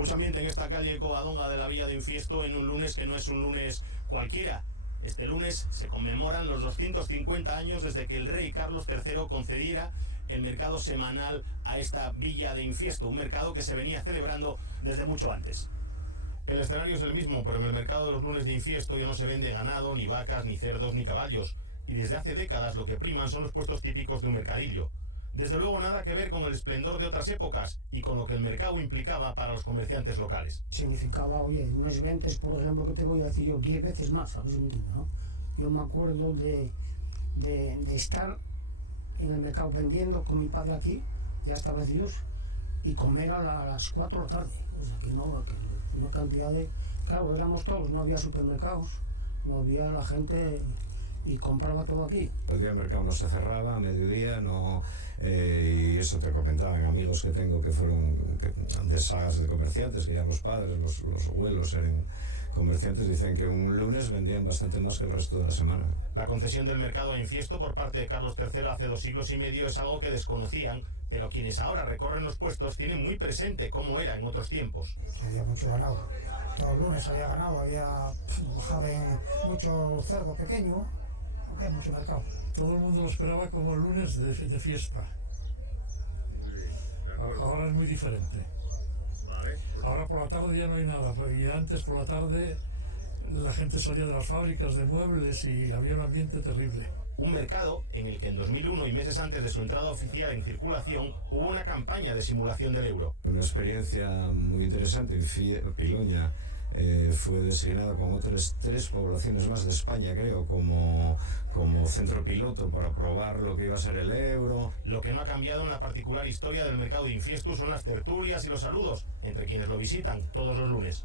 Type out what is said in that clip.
Mucho ambiente en esta calle Covadonga de la Villa de Infiesto en un lunes que no es un lunes cualquiera. Este lunes se conmemoran los 250 años desde que el rey Carlos III concediera el mercado semanal a esta Villa de Infiesto, un mercado que se venía celebrando desde mucho antes. El escenario es el mismo, pero en el mercado de los lunes de Infiesto ya no se vende ganado, ni vacas, ni cerdos, ni caballos. Y desde hace décadas lo que priman son los puestos típicos de un mercadillo. Desde luego nada que ver con el esplendor de otras épocas y con lo que el mercado implicaba para los comerciantes locales. Significaba, oye, unas ventas, por ejemplo, que te voy a decir yo, 10 veces más, ¿sabes? ¿No? Yo me acuerdo de estar en el mercado vendiendo con mi padre aquí, ya establecidos, y comer a las 4 de la tarde. O sea, que una cantidad de... Claro, éramos todos, no había supermercados, no había la gente... y compraba todo aquí. El día del mercado no se cerraba a mediodía, no, y eso te comentaban amigos que tengo que fueron de sagas de comerciantes, que ya los padres, los abuelos eran comerciantes, dicen que un lunes vendían bastante más que el resto de la semana. La concesión del mercado a Infiesto por parte de Carlos III hace 2 siglos y medio es algo que desconocían, pero quienes ahora recorren los puestos tienen muy presente cómo era en otros tiempos. Había mucho ganado, todos los lunes había ganado, había mucho cerdo pequeño. Hay mucho mercado. Todo el mundo lo esperaba como el lunes de fiesta. Ahora es muy diferente. Vale. Ahora por la tarde ya no hay nada, y antes por la tarde la gente salía de las fábricas de muebles y había un ambiente terrible. Un mercado en el que en 2001 y meses antes de su entrada oficial en circulación hubo una campaña de simulación del euro. Una experiencia muy interesante. Piloña fue designada con otras 3 poblaciones más de España, creo, como centro piloto para probar lo que iba a ser el euro. Lo que no ha cambiado en la particular historia del mercado de Infiesto son las tertulias y los saludos entre quienes lo visitan todos los lunes.